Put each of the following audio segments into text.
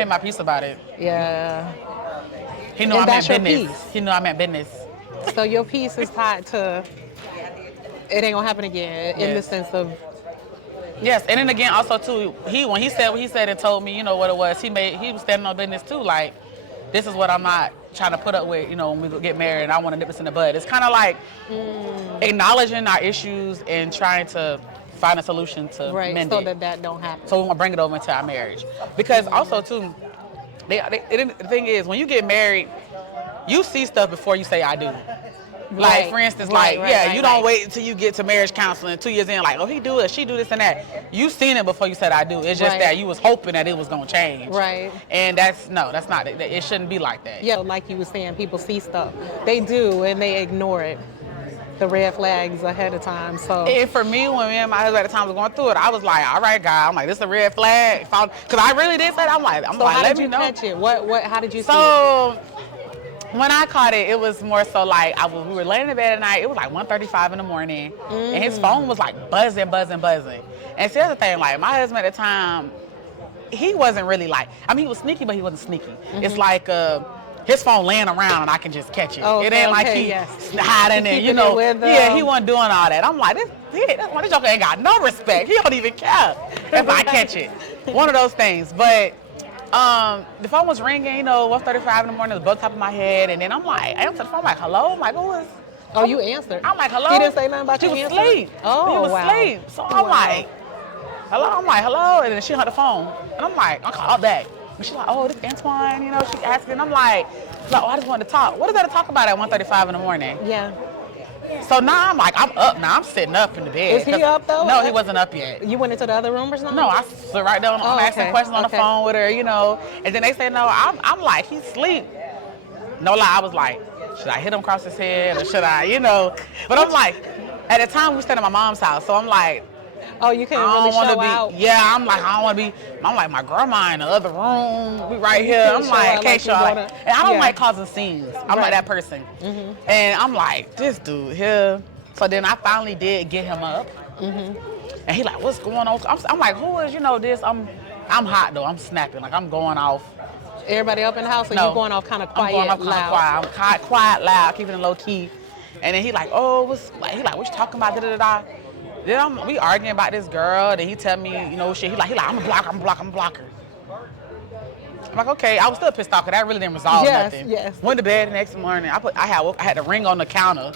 made my peace about it. Yeah. He knew And I meant that's your business. peace. He knew I meant business. So your peace is tied to it ain't gonna happen again in the Yes. sense of Yes, and then again, also too, when he said what he said and told me, what it was. He was standing on business too. Like, this is what I'm not trying to put up with. When we get married, and I want to nip this in the bud. It's kind of like acknowledging our issues and trying to find a solution to right, mend so it. that don't happen. So we want to bring it over into our marriage. Because also too, the thing is, when you get married, you see stuff before you say I do. Like, for instance, you don't wait until you get to marriage counseling 2 years in, like, oh, he do it, she do this and that. You seen it before you said I do. It's just that you was hoping that it was going to change. Right. And that's not, it shouldn't be like that. Yeah, like you were saying, people see stuff. They do, and they ignore it. The red flags ahead of time, so. And for me, when me and my husband at the time was going through it, I was like, all right, God, I'm like, this is a red flag. Because I really did say that. I'm like, how let did me you know. catch it? How did you see it? So, when I caught it, it was more so like we were laying in bed at night. It was like 1:35 in the morning, and his phone was like buzzing. And see, that's the thing. Like, my husband at the time, he wasn't really like. I mean, he was sneaky, but he wasn't sneaky. It's like his phone laying around and I can just catch it. Oh, it ain't like he hiding it. Keeping it with, Yeah, he wasn't doing all that. I'm like, this joker ain't got no respect. He don't even care if I catch it. One of those things, but. The phone was ringing, 1:35 in the morning, the bug top of my head, and then I'm like, I answered the phone, I'm like, hello? I'm like, who is? Oh, you answered? I'm like, hello? He didn't say nothing about you you answering? answering? He was asleep. Oh, He was wow. asleep. So I'm like, hello? I'm like, hello? And then she hung the phone. And I'm like, I called back. And she's like, oh, this is Antoine, she asking. And I'm like, oh, I just wanted to talk. What is there to talk about at 1:35 in the morning? Yeah. So now I'm up now. I'm sitting up in the bed. Is he up though? No, he wasn't up yet. You went into the other room or something? No, I sit right down. I'm asking questions on the phone with her, And then they say no. I'm like, he's asleep. No lie, I was like, should I hit him across his head or should I, But I'm like, at the time we stayed at my mom's house, so I'm like, oh, you can't really show out. Yeah, I'm like, I don't want to be. I'm like, my grandma in the other room. We right here. I'm like, I can't show out. And I don't like causing scenes. I'm like that person. And I'm like, this dude here. So then I finally did get him up. And he like, what's going on? I'm like, who is, this? I'm hot though. I'm snapping. Like, I'm going off. Everybody up in the house, or you going off kind of quiet, I'm going off loud? I'm quiet, loud, keeping it low key. And then he like, oh, what you talking about? Da da da. Then we arguing about this girl. Then he tell me, shit. He like, I'm a blocker. I'm like, okay. I was still pissed off because that really didn't resolve nothing. Yes. Went to bed the next morning. I had the ring on the counter.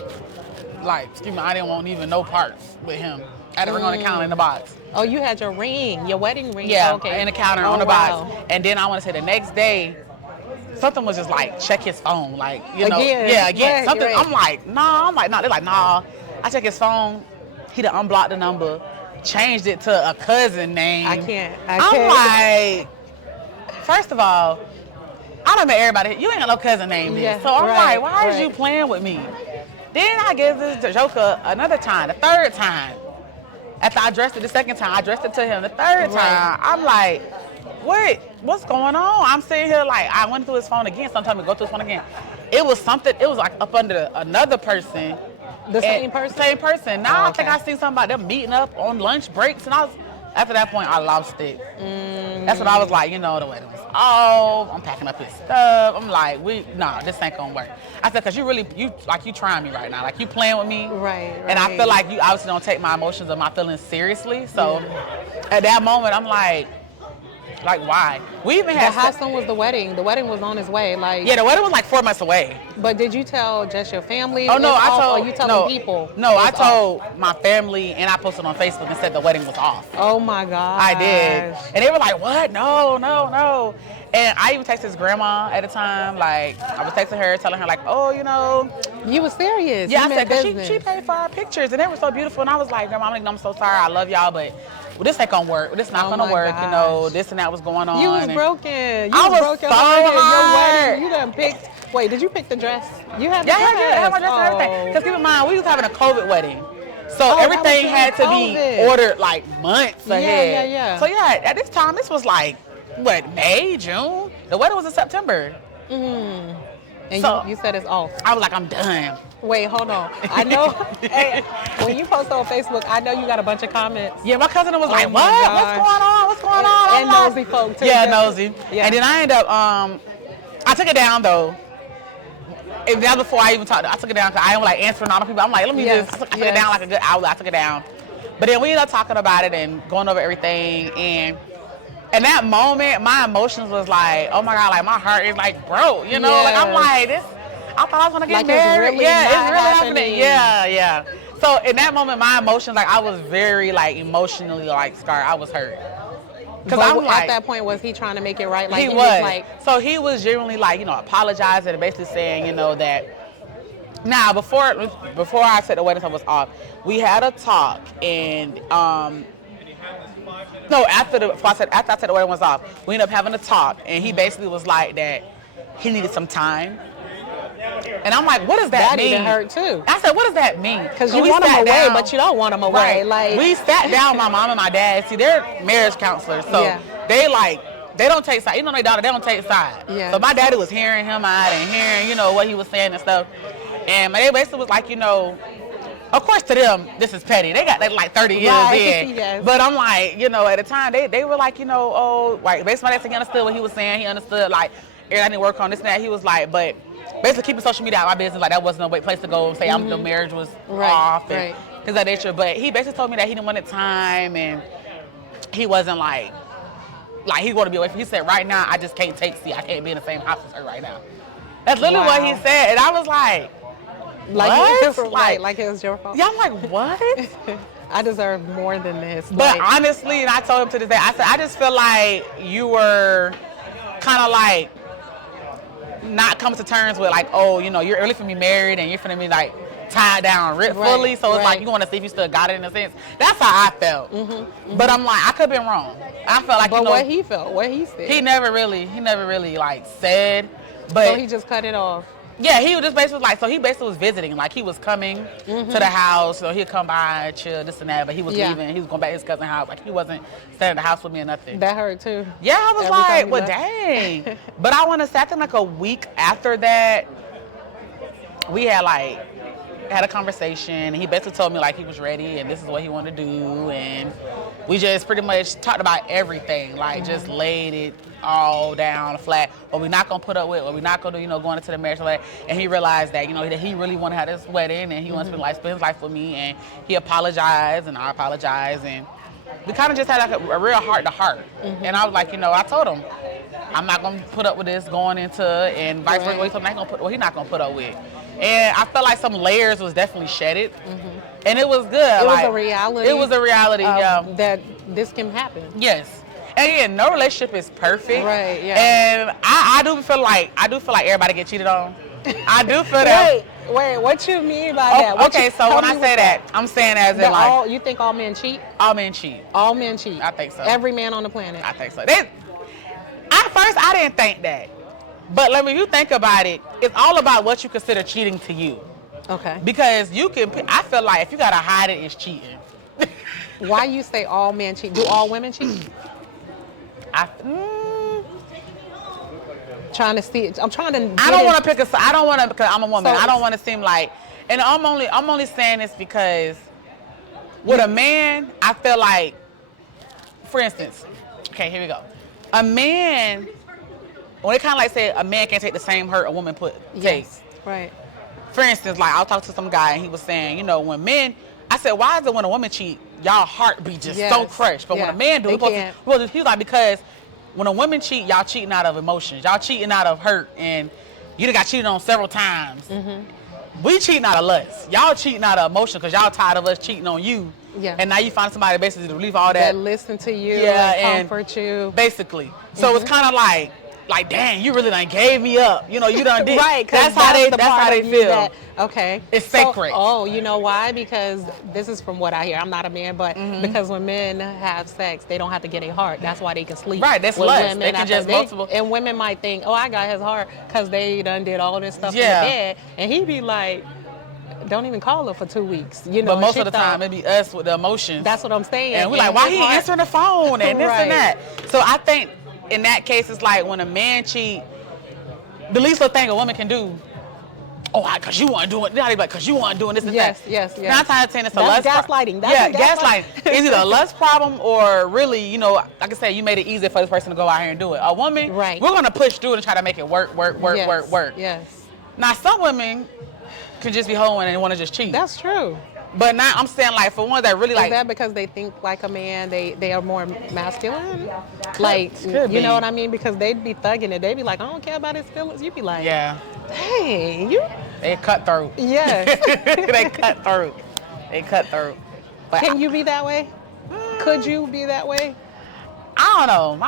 Like, excuse me, I didn't want even no parts with him. I had the ring on the counter in the box. Oh, you had your ring, your wedding ring. Yeah, okay. in the counter on the box. And then I want to say the next day, something was just like, check his phone. Like, Again. Yeah, again. Right, something. right. I'm like, nah. They're like, nah. I check his phone. He done unblocked the number, changed it to a cousin name. I can't. I'm like, first of all, I done met everybody. You ain't got no cousin name here. So I'm like, why is you playing with me? Then I give this joker another time, the third time. After I addressed it the second time, I addressed it to him the third time. I'm like, what's going on? I'm sitting here like, I went through his phone again. Sometimes we go through his phone again. It was like up under another person. The same person? Same person. Now I think I seen something about them meeting up on lunch breaks, and after that point, I lost it. That's when I was like, the wedding was off. I'm packing up his stuff. I'm like, this ain't gonna work. I said, cause you trying me right now. Like, you playing with me. Right. And I feel like you obviously don't take my emotions or my feelings seriously. So at that moment, I'm like, why? We even had. How soon was the wedding? The wedding was on its way. Yeah, the wedding was like 4 months away. But did you tell just your family? Oh no, Or you telling people? No, I told my family, and I posted on Facebook and said the wedding was off. Oh my God. I did, and they were like, "What? No." And I even texted his grandma at the time. Like, I was texting her, telling her like, "Oh, You were serious. Yeah, you I said, business. she paid for our pictures, and they were so beautiful. And I was like, Grandma, I'm so sorry. I love y'all, but this ain't gonna work. This not gonna work. Gosh. This and that was going on. You was broken. I was broken. so Your wedding. You done picked. Wait, did you pick the dress? You had the dress. I had my dress and everything. Because keep in mind, we was having a COVID wedding. So everything had to be ordered like months ahead. Yeah. So at this time, this was like, May, June? The wedding was in September. And so you said it's off. I was like, I'm done. Wait, hold on. I know hey, when you post on Facebook, I know you got a bunch of comments. Yeah, my cousin was like, what? What's going on? What's going on? And nosy folk too. Yeah, nosy. Yeah. And then I ended up, I took it down though. And that before I even talked, I took it down because I didn't like answering all the people. I'm like, let me I took it down like a good hour. I took it down. But then we ended up talking about it and going over everything. And in that moment, my emotions was like, oh my God, like my heart is like broke. You know, like I'm like, this. I thought I was gonna get married. It's really it's really happening. Yeah. So in that moment, my emotions, like I was very like emotionally like scarred. I was hurt. Because at that point, was he trying to make it right? Like he was like, so he was genuinely like, apologizing and basically saying, that. Now before I said the wedding stuff was off, we had a talk and no, after I said the wedding was off, we ended up having a talk and he basically was like that he needed some time. And I'm like, what does that mean? That even hurt too. I said, what does that mean? Because you want them away, but you don't want them away. Right. Like we sat down, my mom and my dad. See, they're marriage counselors, so they don't take sides. Even though they daughter, they don't take sides. Yeah. So my daddy was hearing him out and hearing, what he was saying and stuff. And my dad basically was like, of course to them, this is petty. They got like 30 years in. Yes. But I'm like, at the time, they were like, basically my dad said he understood what he was saying. He understood, like, I didn't work on this and that. He was like, but basically keeping social media out of my business, like that wasn't a place to go and say the marriage was off and things of that nature. But he basically told me that he didn't want time and he wasn't like he wanted to be away from. He said, right now, I just can't take I can't be in the same house as her right now. That's literally what he said. And I was like, what? Like it was your fault. Yeah, I'm like, what? I deserve more than this. But honestly, and I told him to this day, I said, I just feel like you were kind of like not coming to terms with like, you're really finna be married and you're finna be like tied down fully. So it's like you want to see if you still got it in a sense. That's how I felt. But I'm like, I could have been wrong. I felt like, but what he felt, what he said. He never really like said. But so he just cut it off. Yeah, he was just basically like, so he basically was visiting. Like he was coming to the house, so he'd come by, chill, this and that, but he was leaving. He was going back to his cousin's house. Like he wasn't staying in the house with me or nothing. That hurt too. Yeah, I was like, well, dang. But I want to say, I think like a week after that, we had a conversation and he basically told me like he was ready and this is what he wanted to do, and we just pretty much talked about everything, like just laid it all down flat, what we're not gonna put up with, what we're not gonna do, going into the marriage. And he realized that, that he really wanted to have this wedding and he wants to spend his life with me, and he apologized and I apologized, and we kind of just had like a real heart to heart. And I was like, I told him I'm not gonna put up with this going into, and vice versa, he's not gonna put up with. And I felt like some layers was definitely shedded, and it was good. It was a reality. It was a reality, that this can happen. Yes. And again, no relationship is perfect. Right. Yeah. And I do feel like everybody get cheated on. I do feel that. Wait. What you mean by that? Okay. So when I say that, I'm saying as in like, you think all men cheat? All men cheat. All men cheat. I think so. Every man on the planet. I think so. At first, I didn't think that. But when you think about it, it's all about what you consider cheating to you. Okay. Because I feel like if you gotta hide it, it's cheating. Why you say all men cheat? Do all women cheat? Trying to see. I'm trying to. I don't want to pick a. I don't want to because I'm a woman. I don't want to seem like. And I'm only saying this because with a man, I feel like, for instance, okay, here we go. A man, when they kind of like say a man can't take the same hurt a woman takes. Right. For instance, like I'll talk to some guy and he was saying, when men, I said, why is it when a woman cheat, y'all heart be just so crushed, but when a man do, he's like, because when a woman cheat, y'all cheating out of emotions, y'all cheating out of hurt, and you done got cheated on several times. We cheating out of lust, y'all cheating out of emotion because y'all tired of us cheating on you. Yeah. And now you find somebody basically to relieve all that listen to you, and comfort you, basically. So it's kind of like, dang, you really done gave me up. You done did. Right, that's how they feel. Okay. It's sacred. Oh, you know why? Because this is from what I hear. I'm not a man, but because when men have sex, they don't have to get a heart. That's why they can sleep. Right, that's lust. They can just multiple. And women might think, oh, I got his heart because they done did all this stuff in the bed. And he be like, don't even call her for 2 weeks. But most of the time, it be us with the emotions. That's what I'm saying. And we're like, why he answering the phone and this and that? So I think in that case, it's like when a man cheat, the least little thing a woman can do. Oh, because you want to do it. Now they be like, because you want to do this and that. Yes. 9 times out of 10, it's a That's lust. gaslighting. Gaslighting. It's either a lust problem or really, you know, like I said, you made it easy for this person to go out here and do it. A woman, right. we're going to push through it and try to make it work. Yes. Now, some women can just be hoeing and want to just cheat. That's true. But now I'm saying, like, for ones that really like... Is that because they think like a man, they are more masculine? Like, could you be. know what I mean? Because they'd be thugging it. They'd be like, I don't care about his feelings. You'd be like, yeah. Dang, you... They cutthroat. Yes. They cutthroat. But Can you be that way? Could you be that way? I don't know.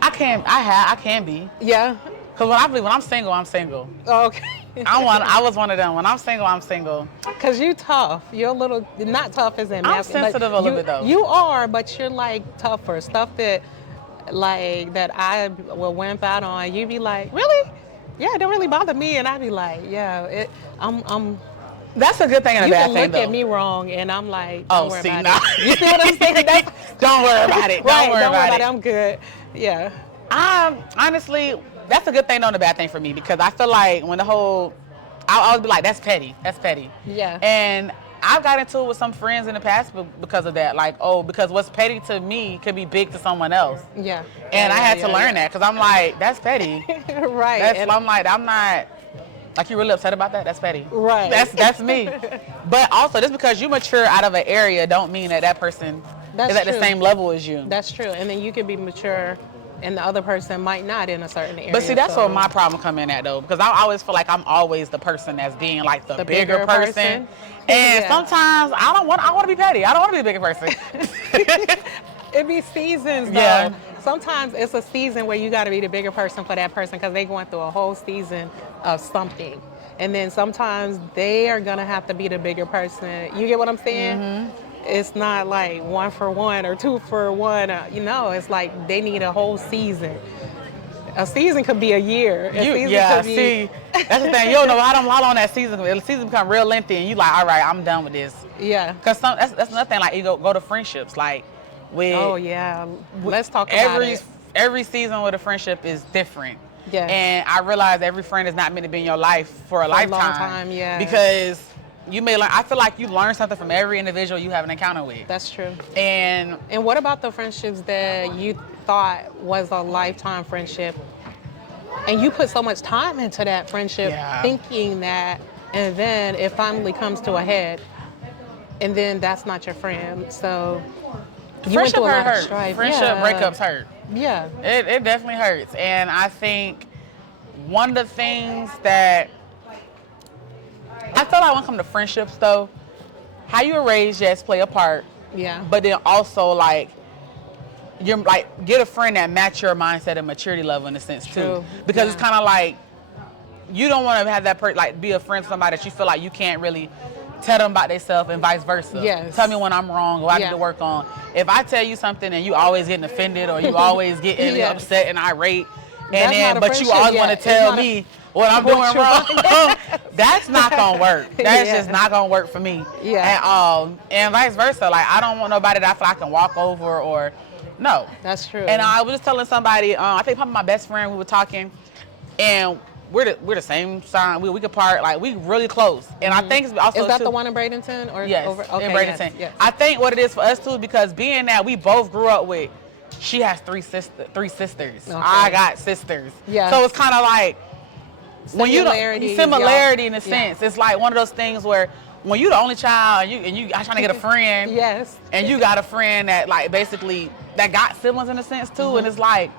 I can be. Yeah. Because when I'm single, I'm single. Okay. I was one of them. When I'm single, I'm single. Because you tough. You're a little, not tough as in I'm sensitive a little bit though. You are, but you're like tougher. Stuff that I will wimp out on. You be like, really? Yeah, it don't really bother me. And I be like, yeah, I'm. That's a good thing and a bad thing, though. You can look at me wrong, and I'm like, don't worry about it. You see what I'm saying? Don't worry about it. Don't worry about it. I'm good. Yeah. Honestly, that's a good thing, though, and a bad thing for me, because I feel like when the whole, I always be like, that's petty. That's petty. Yeah. And I've got into it with some friends in the past because of that. Like, because what's petty to me could be big to someone else. Yeah. And I had to learn that, because I'm like, that's petty. Right. I'm like, I'm not. Like, you really upset about that? That's petty. Right. That's me. But also, just because you mature out of an area don't mean that person is at the same level as you. That's true. And then you can be mature and the other person might not in a certain area. But see, that's where my problem come in at, though. Because I always feel like I'm always the person that's being like the bigger person. And sometimes I want to be petty. I don't want to be the bigger person. It be seasons, though. Yeah. Sometimes it's a season where you got to be the bigger person for that person because they're going through a whole season of something. And then sometimes they are going to have to be the bigger person. You get what I'm saying? Mm-hmm. It's not like 1 for 1 or 2 for 1. It's like they need a whole season. A season could be a year. See, that's the thing. You don't know how long that season. The season become real lengthy, and you like, all right, I'm done with this. Yeah. Because that's another thing. Like, you go to friendships, like. Oh yeah, let's talk about it. Every season with a friendship is different. Yeah. And I realize every friend is not meant to be in your life for a lifetime. Long time, yeah. Because you may learn. I feel like you learn something from every individual you have an encounter with. That's true. And what about the friendships that you thought was a lifetime friendship, and you put so much time into that friendship, thinking that, and then it finally comes to a head, and then that's not your friend. So. You friendship hurt. Friendship breakups hurt. Yeah. It definitely hurts. And I think one of the things that I feel like when it comes to friendships, though, how you were raised, yes, play a part. Yeah. But then also, like, you're like, get a friend that match your mindset and maturity level in a sense, too. Because it's kind of like, you don't want to have that be a friend to somebody that you feel like you can't really tell them about themselves and vice versa. Yes. Tell me when I'm wrong or I need to work on. If I tell you something and you always getting offended or you always getting upset and irate, but you always want to tell me what I'm doing wrong, that's not gonna work. That's just not gonna work for me at all. And vice versa. Like, I don't want nobody that I feel I can walk over or no. That's true. And I was just telling somebody, I think probably my best friend, we were talking, and we're the same sign. We could part, like, we really close. And I think it's also is that the one in Bradenton or yes, over? Okay, in Bradenton. Yes. I think what it is for us too, because being that we both grew up with, she has three sisters. Okay. I got sisters. Yeah. So it's kind of like when similarity in a sense. It's like one of those things where when you're the only child and you trying to get a friend. Yes. And you got a friend that like basically that got siblings in a sense too, and it's like.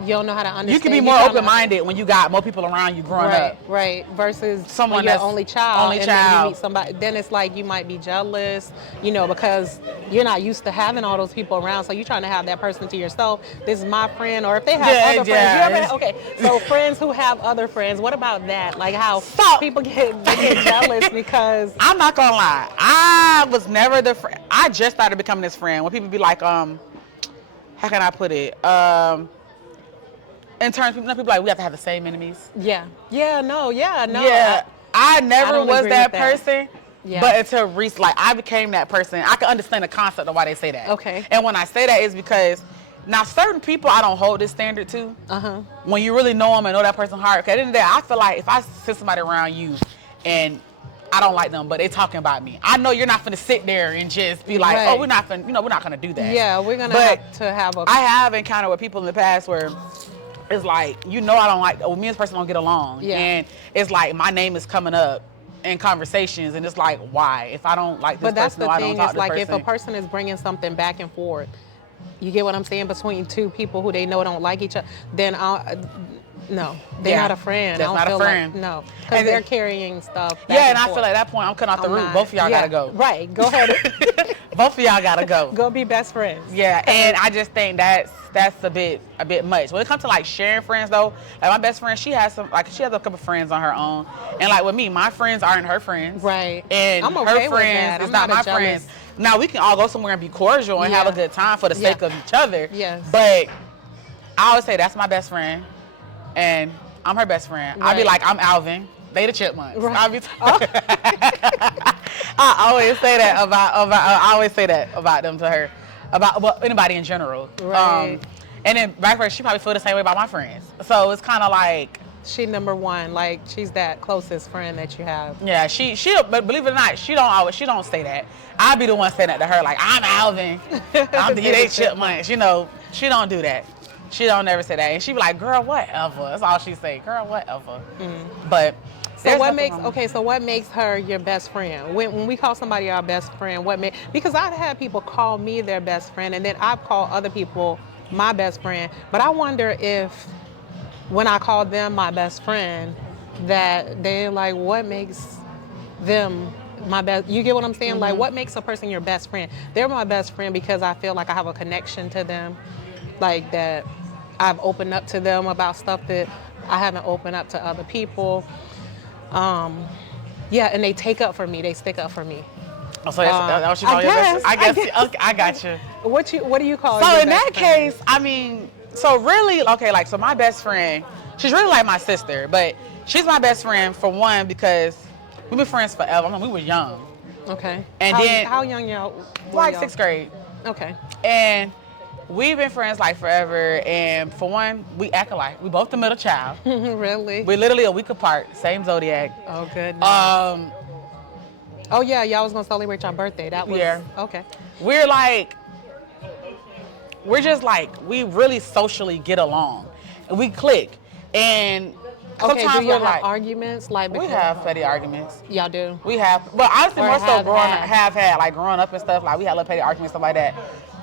You don't know how to understand. You can be more open-minded when you got more people around you growing up. Right. Versus someone that's only child. Then you meet somebody. Then it's like you might be jealous, because you're not used to having all those people around. So you're trying to have that person to yourself. This is my friend, or if they have other friends. Okay. So friends who have other friends. What about that? Like how people get jealous because. I'm not gonna lie. I was never the friend. I just started becoming this friend when people be like, how can I put it? In terms of people like we have to have the same enemies. Yeah. No. I never was that person. Yeah. But until recently, like I became that person. I can understand the concept of why they say that. Okay. And when I say that is because Now, certain people I don't hold this standard to. When you really know them and know that person's heart. Because at the end of the day, I feel like if I send somebody around you and I don't like them, but they talking about me, I know you're not going to sit there and just be like, oh, we're not going to do that. Yeah, we're going to have to have a... I have encountered with people in the past where it's like, I don't like, me and this person don't get along. Yeah. And it's like, my name is coming up in conversations, and it's like, why? If I don't like this person, I don't talk to this person. But that's the thing, it's like if a person is bringing something back and forth, you get what I'm saying, between two people who they know don't like each other, then no, they're not a friend. That's not a friend. No, because they're carrying stuff back and I feel like at that point, I'm cutting off the root. Both of y'all gotta go. Right, go ahead. Both of y'all gotta go. Go be best friends. Yeah, and I just think that's a bit much. When it comes to like sharing friends though, like my best friend, she has a couple friends on her own, and like with me, my friends aren't her friends. Right. And I'm okay her friends with is not my friends. Now we can all go somewhere and be cordial and have a good time for the sake of each other. Yes. But I always say that's my best friend, and I'm her best friend. Right. I'll be like, I'm Alvin. They the chipmunks. Right. I'll be I always say that about them to her, about anybody in general. Right. And then back for her, she probably feel the same way about my friends. So it's kind of like she number one, like she's that closest friend that you have. Yeah, but believe it or not, she don't say that. I'll be the one saying that to her, like, I'm Alvin. I'm the chipmunks. She don't do that. She don't never say that. And she be like, girl, whatever. That's all she say. Girl, whatever. But so what makes her your best friend? When we call somebody our best friend, because I've had people call me their best friend, and then I've called other people my best friend. But I wonder if when I call them my best friend, that they're like, what makes them my best? You get what I'm saying? Like, what makes a person your best friend? They're my best friend because I feel like I have a connection to them, like that I've opened up to them about stuff that I haven't opened up to other people. And they take up for me. They stick up for me. Oh, so that's what you call your best? I guess. Okay, I got you. What do you call? So in that case, I mean, so really, okay, like, so my best friend, she's really like my sister, but she's my best friend for one because we've been friends forever. I mean, we were young. Okay. And how young y'all? Like 6th grade. Okay. And we've been friends like forever, and for one, we act alike. We both the middle child. Really? We're literally a week apart, same zodiac. Oh, goodness. Oh yeah, y'all was gonna celebrate your birthday. That was okay. We're just like, we really socially get along, and we click. And sometimes do y'all have arguments? Like, we have petty arguments. Y'all do? We have, but honestly, more so growing up and stuff. Like, we had little petty arguments, stuff like that.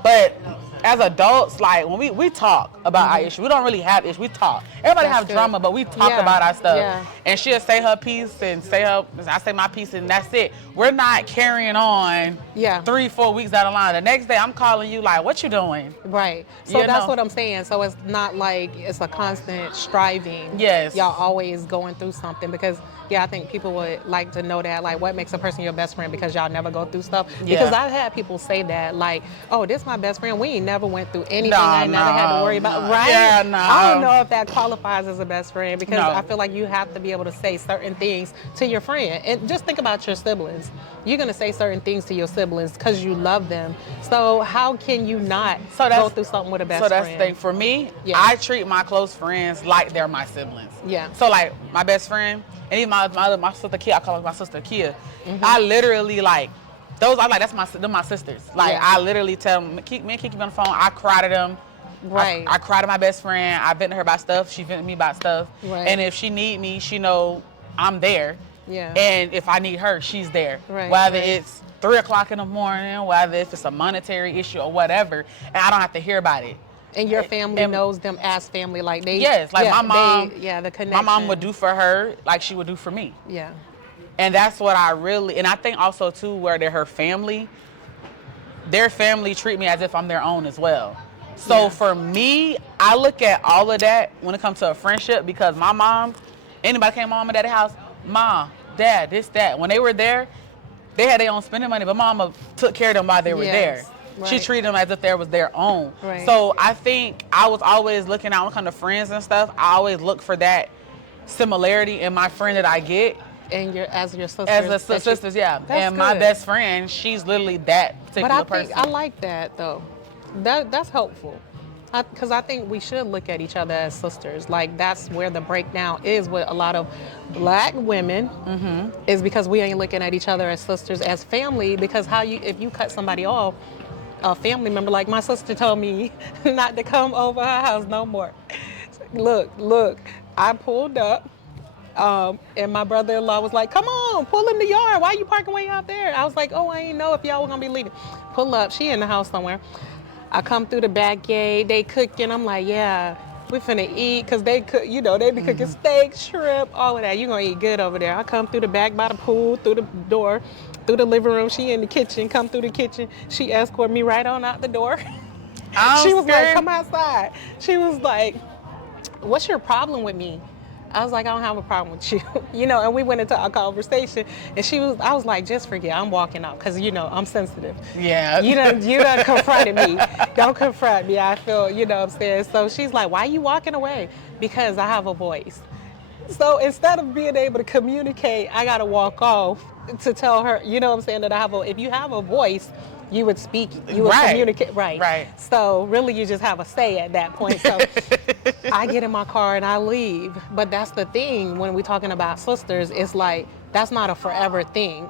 But as adults, like, when we talk about our issues, we don't really have issues. We talk. Everybody have drama, but we talk about our stuff. Yeah. And she'll say her piece and I say my piece, and that's it. We're not carrying on 3-4 weeks down the line. The next day, I'm calling you like, what you doing? Right. So that's what I'm saying. So it's not like it's a constant striving. Yes. Y'all always going through something because, I think people would like to know that, like, what makes a person your best friend, because y'all never go through stuff. Because I've had people say that, like, oh, this is my best friend. We ain't never went through anything. I never had to worry about. Right? Yeah, no. I don't know if that qualifies as a best friend, because I feel like you have to be able to say certain things to your friend. And just think about your siblings. You're going to say certain things to your siblings because you love them. So how can you not go through something with a best friend? So that's the thing. For me, I treat my close friends like they're my siblings. Yeah. So like my best friend, and even my sister Kia, I call her my sister Kia. I literally like, that's my sisters. Like, I literally tell them, me and Kiki on the phone, I cry to them. Right. I cry to my best friend. I vent to her about stuff. She vent to me about stuff. Right. And if she need me, she know I'm there. Yeah. And if I need her, she's there. Right. Whether it's 3 o'clock in the morning, whether if it's a monetary issue or whatever, and I don't have to hear about it. And your family knows them as family, like they. Yes, like my mom. The connection. My mom would do for her like she would do for me. Yeah. And that's what and I think also too, where they're her family, their family treat me as if I'm their own as well. So for me, I look at all of that when it comes to a friendship, because my mom, anybody came to mom and daddy's house, mom, dad, this, that. When they were there, they had their own spending money, but mama took care of them while they were there. Right. She treated them as if they was their own. Right. So I think I was always looking out when it comes to friends and stuff. I always look for that similarity in my friend that I get. And as your sisters. As a sisters, yeah. And my best friend, she's literally that particular person. I like that though. That's helpful. Because I think we should look at each other as sisters. Like, that's where the breakdown is with a lot of black women, is because we ain't looking at each other as sisters, as family. Because if you cut somebody off, a family member, like my sister told me not to come over her house no more. Look, I pulled up. And my brother-in-law was like, come on, pull in the yard. Why you parking way out there? I was like, oh, I ain't know if y'all were gonna be leaving. Pull up, she in the house somewhere. I come through the back gate, they cooking. I'm like, yeah, we finna eat, cause they cook, they be cooking steak, shrimp, all of that. You gonna eat good over there. I come through the back by the pool, through the door, through the living room. She in the kitchen, come through the kitchen. She escorted me right on out the door. She was like, come outside. She was like, what's your problem with me? I was like, I don't have a problem with you, and we went into our conversation, and I was like, just forget, I'm walking out, because, I'm sensitive. Yeah. You done confronted me. Don't confront me, I feel, what I'm saying? So she's like, why are you walking away? Because I have a voice. So instead of being able to communicate, I got to walk off to tell her, what I'm saying, that if you have a voice, you would speak, you would communicate. Right. So really you just have a say at that point. So I get in my car and I leave. But that's the thing, when we're talking about sisters, it's like, that's not a forever thing.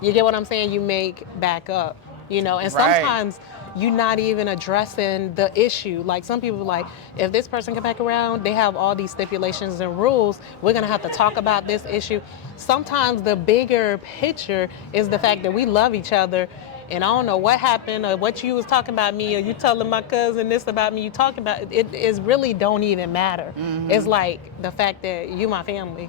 You get what I'm saying? You make back up, and sometimes you're not even addressing the issue. Like, some people like, if this person come back around, they have all these stipulations and rules, we're gonna have to talk about this issue. Sometimes the bigger picture is the fact that we love each other, and I don't know what happened, or what you was talking about me, or you telling my cousin this about me, you talking about it is really don't even matter. It's like the fact that you my family,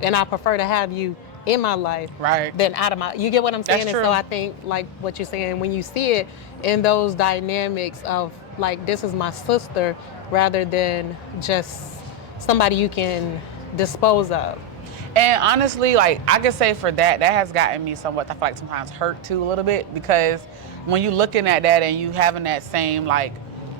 and I prefer to have you in my life than out of my, you get what I'm saying? That's And true. so I think, like what you're saying, when you see it in those dynamics of like, this is my sister, rather than just somebody you can dispose of. And honestly, like, I could say for that has gotten me somewhat, I feel like sometimes hurt too a little bit, because when you looking at that and you having that same like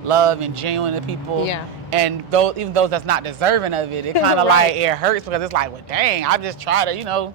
love and genuine to people, and even those that's not deserving of it, it kind of like, it hurts, because it's like, well, dang, I just try to,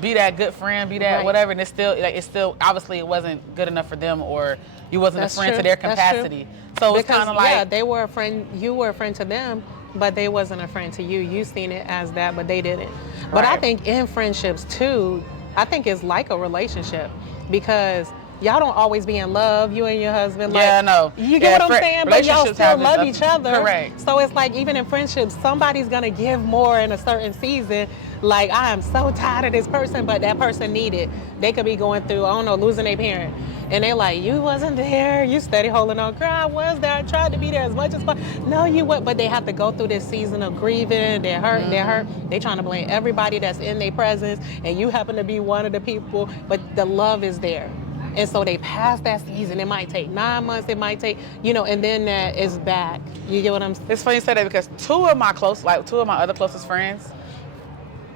be that good friend, be that whatever, and it's still obviously it wasn't good enough for them, or you wasn't a friend to their capacity. So it's kind of like, they were a friend, you were a friend to them, but they wasn't a friend to you. You seen it as that, but they didn't. But I think in friendships too, I think it's like a relationship, because y'all don't always be in love, you and your husband. Like, yeah, no. You get what I'm saying? But y'all still love each other. Correct. So it's like, even in friendships, somebody's gonna give more in a certain season. Like, I am so tired of this person, but that person needed. They could be going through, I don't know, losing their parent. And they're like, you wasn't there. You steady holding on. Girl, I was there. I tried to be there as much as possible. No, you weren't. But they have to go through this season of grieving. They're hurt. They're hurt. They're trying to blame everybody that's in their presence. And you happen to be one of the people. But the love is there. And so they pass that season. It might take 9 months. It might take, and then that is back. You get what I'm saying? It's funny you say that, because two of my other closest friends,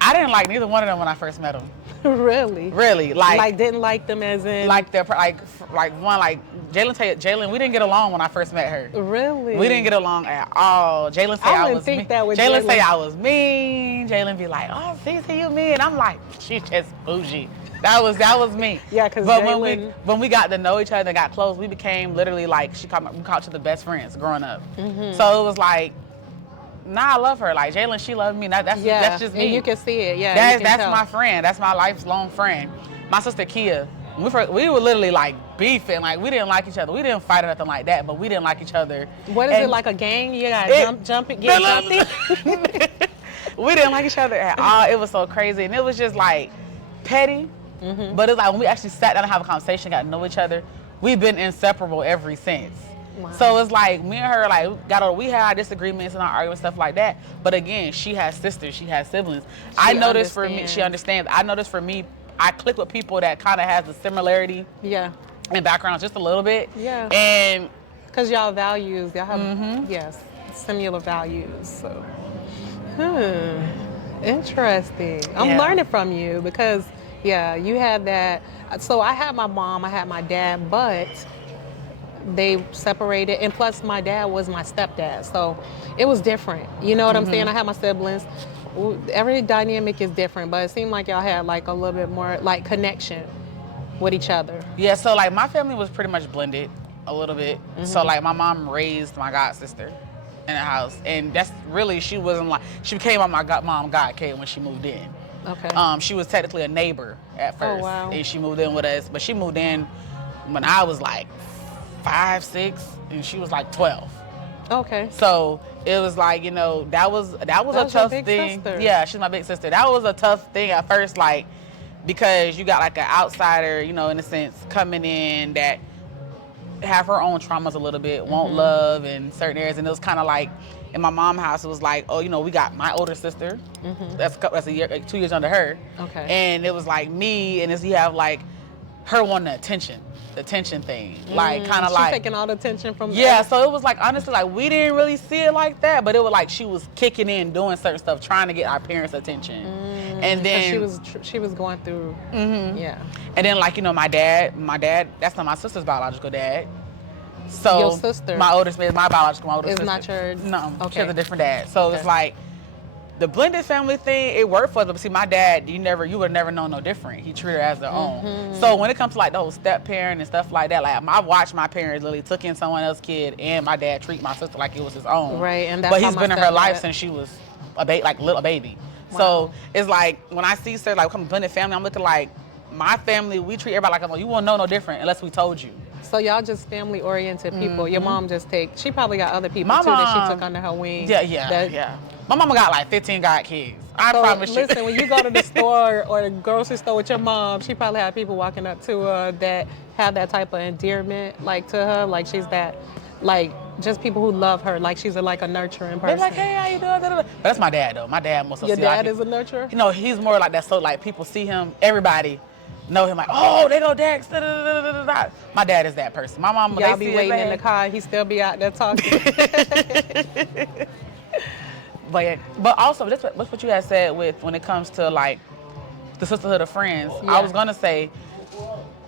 I didn't like neither one of them when I first met them. Really? Really, like didn't like them as in like they're like one, like Jalen. We didn't get along when I first met her. Really? We didn't get along at all. Jalen say I was mean. Jalen say I was mean. Jalen be like, oh, see you mean? And I'm like, she's just bougie. That was me. Yeah, because when we got to know each other and got close, we became literally like, we called each other best friends growing up. So it was like, I love her. Like, Jalen, she loved me. That's just me. And you can see it. Yeah, that's my friend. That's my lifelong friend. My sister Kia, we were literally like beefing. Like, we didn't like each other. We didn't fight or nothing like that, but we didn't like each other. What is it, like a gang? You gotta jump and get jumpy. We didn't like each other at all. It was so crazy, and it was just like petty. But it's like, when we actually sat down and have a conversation, got to know each other, we've been inseparable ever since. Wow. So it's like, me and her, like, we had our disagreements and our arguments, stuff like that. But again, she has sisters, she has siblings. I know this for me. She understands. I know this for me. I click with people that kind of has a similarity. In background, just a little bit. And because y'all values, y'all have similar values. So, interesting. I'm learning from you, because you had that. So I had my mom, I had my dad, but they separated, and plus my dad was my stepdad, so it was different. You know what I'm saying? I had my siblings. Every dynamic is different, but it seemed like y'all had like a little bit more like connection with each other. Yeah, so like my family was pretty much blended. a little bit. So like my mom raised my god sister in the house, and that's really, she wasn't like, she became my god kid when she moved in. Okay. She was technically a neighbor at first. Oh, wow. And she moved in with us, but she moved in when I was like 5, 6, and she was like 12. Okay. So it was like, you know, that was a tough big thing. sister. Yeah, she's my big sister. That was a tough thing at first, like, because you got like an outsider, you know, in a sense, coming in that have her own traumas a little bit, won't love in certain areas. And it was kind of like, in my mom's house, it was like, oh, you know, we got my older sister, that's a year, like 2 years under her. Okay. And it was like me, and you have like her wanting the attention thing, like kind of She's like taking all the attention from yeah. So it was like, honestly, like we didn't really see it like that, but it was like she was kicking in, doing certain stuff, trying to get our parents' attention. And then she was going through yeah. And then like, you know, my dad, that's not my sister's biological dad. So Your sister, my oldest, my biological older sister. is not your. No, Okay. she has a different dad. So it's like the blended family thing, it worked for us, but see, my dad, you would have never known no different. He treated her as their own. So when it comes to like the whole step parent and stuff like that, like I watched my parents literally took in someone else's kid, and my dad treat my sister like it was his own. Right, and that's but how he's my been in her stepdad- life since she was a little baby. Wow. So it's like when I see stuff like come blended family, I'm looking like my family. We treat everybody like you won't know no different unless we told you. So y'all just family-oriented people. Your mom just she probably got other people My too that mom- she took under her wing. Yeah. My mama got like 15 god kids. I promise you. Listen, when you go to the store or the grocery store with your mom, she probably had people walking up to her that have that type of endearment, like to her, like she's that, like just people who love her, like she's like a nurturing person. They're like, hey, how you doing? But that's my dad though. My dad most of Your dad is a nurturer? You know, he's more like that. So like people see him, everybody know him like, oh, they go Dex. My dad is that person. My mom, y'all be waiting in the car, he still be out there talking. But also, that's what you had said with when it comes to like the sisterhood of friends. Yeah. I was gonna say,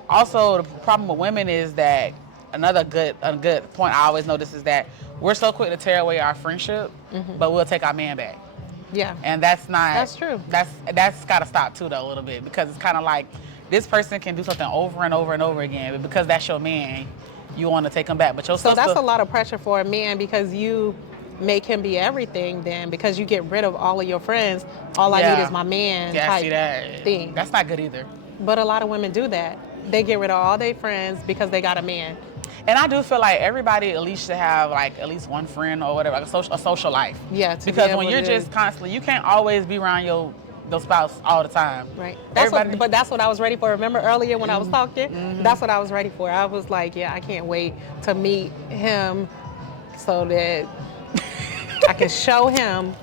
also the problem with women is that a good point I always notice is that we're so quick to tear away our friendship, but we'll take our man back. Yeah. And that's not. That's true. That's got to stop too though a little bit, because it's kind of like this person can do something over and over and over again, but because that's your man, you want to take him back. But your sister, that's a lot of pressure for a man, because you make him be everything then, because you get rid of all of your friends. All I need is my man type see that thing. That's not good either. But a lot of women do that. They get rid of all their friends because they got a man. And I do feel like everybody at least should have like at least one friend or whatever, like a social life. Yeah, because when you're just constantly, you can't always be around your spouse all the time. Right. That's what I was ready for. Remember earlier when I was talking? That's what I was ready for. I was like, yeah, I can't wait to meet him so that I can show him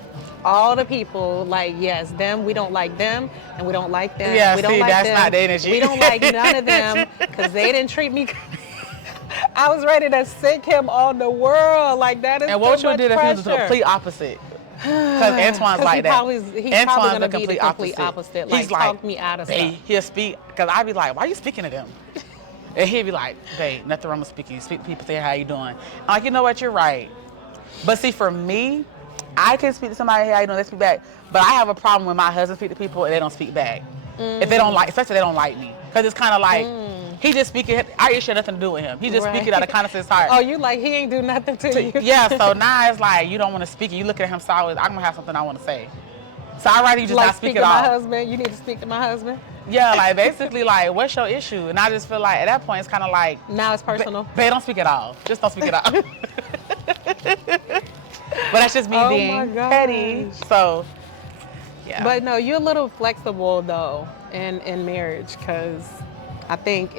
all the people, like, yes, them, we don't like them, and we don't like them. Yeah, we don't see, like that's them. not the energy. We don't like none of them because they didn't treat me. I was ready to sick him on the world. Like, that is and what so you much did if he was the pressure. complete opposite? Because Antoine's like that. He's Antoine's probably going to be the complete opposite. Like, He's talk me out of stuff. He'll speak, because I'd be like, why are you speaking to them? And he'd be like, babe, nothing wrong with speaking. You speak to people, say, how you doing? I'm like, you know what, you're right. But see, for me, I can speak to somebody, hey, how you doing, they speak back. But I have a problem when my husband speak to people and they don't speak back. If they don't like, especially if they don't like me. Because it's kind of like, he just speaking, I ain't sure nothing to do with him. He just speaking out of kindness of his heart. Oh, you like, he ain't do nothing to you. Yeah, so now it's like, you don't want to speak, you look at him sideways, I'm going to have something I want to say. So I'd rather you just like not speak to at all. my husband, you need to speak to my husband. Yeah, like basically like, what's your issue? And I just feel like at that point, it's kind of like. Now it's personal. Babe, don't speak at all. Just don't speak at all. But that's just me being petty. So, yeah. But no, you're a little flexible though in marriage, because I think